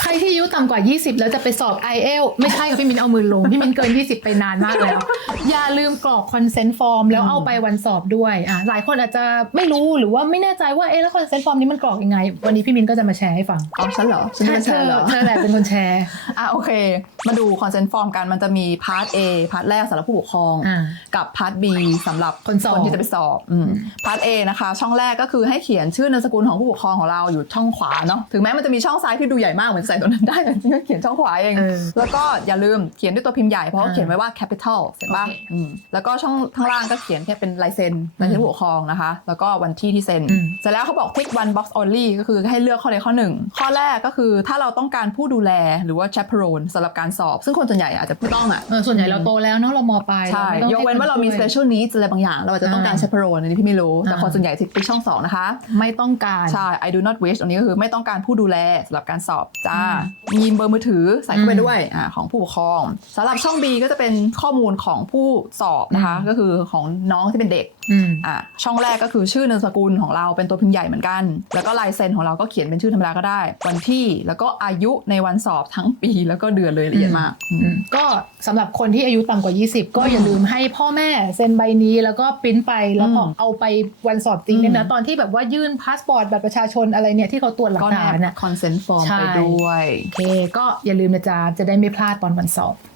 ใครที่อายุต่ำกว่า20แล้วจะไปสอบ IELTS ไม่ใช่ค่ะพี่มินเอามือลงพี่มินเกิน20ไปนานมากแล้วอย่าลืมกรอก consent form แล้วเอาไปวันสอบด้วยหลายคนอาจจะไม่รู้หรือว่าไม่แน่ใจว่าแล้ว consent form นี้มันกรอกยังไงวันนี้พี่มินก็จะมาแชร์ให้ฟังอ๋อฉันเหรอฉันเป็นแชร์เหรอเธอแหละเป็นคนแชร์โอเคมาดู consent form กันมันจะมี part A พาร์ทแรกสำหรับผู้ปกครองกับ part B สำหรับคนที่จะไปสอบพาร์ท A นะคะช่องแรกก็คือให้เขียนชื่อนามสกุลของผู้ปกครองของเราอยู่ช่องขวาเนาะถึงแม้มันจะมีช่องซ้ายที่ดูใหญ่มากเหมือนใส่ตัวนั้นได้แต่จริงๆก็เขียนช่องขวาเองแล้วก็อย่าลืมเขียนด้วยตัวพิมพ์ใหญ่เพราะเขาเขียนไว้ว่า capital เสร็จป่ะแล้วก็ช่องข้างล่างก็เขียนแค่เป็นลายเซ็นผู้ปกครองนะคะแล้วก็วันที่เซ็นเสร็จแล้วเขาบอก tick one box only ก็คือให้เลือกข้อใดข้อหนึ่งข้อแรกก็คือถ้าเราต้องการผู้ดูแลหรือว่า chaperone สำหรับการสอบซึ่งคนส่วนใหญ่อาจจะไม่ต้องส่วนใหญ่เราโตแล้วเนาะเราม.ปลายใช่ยกเว้นว่าเรามี special needs อะไรบางอย่างเราอาจจะต้องการ chaperone อันนี้พี่ไม่รู้แต่คนส่วนใหญ่ติ๊กช่อง2นะคะไม่ต้องการใช่ I do not wish อันนี้ก็คือไม่ต้องการผู้ดูแลสำหรับการสอบจ้ามีเบอร์มือถือใส่เข้าไปด้วยของผู้ปกครองสำหรับช่อง B ก็จะเป็นข้อมูลของผู้สอบนะคะก็คือของน้องที่เป็นเด็กช่องแรกก็คือชื่อนามสกุลของเราเป็นตัวพิมพ์ใหญ่เหมือนกันแล้วก็ลายเซ็นของเราก็เขียนเป็นชื่อธรรมดาก็ได้วันที่แล้วก็อายุในวันสอบทั้งปีแล้วก็เดือนเลยละเอียดมากก็สำหรับคนที่อายุต่ำกว่า20ก็อย่าลืมให้พ่อแม่เซ็นใบนี้แล้วก็ปริ้นไปแล้วพอเอาไปวันสอบจริงเนี่ยนะตอนที่แบบว่ายื่นพาสปอร์ตบัตรประชาชนอะไรเนี่ยที่เขาตรวจหลักฐาน consent form ไปด้วยโอเคก็อย่าลืมนะจ๊ะจะได้ไม่พลาดตอนวันสอบ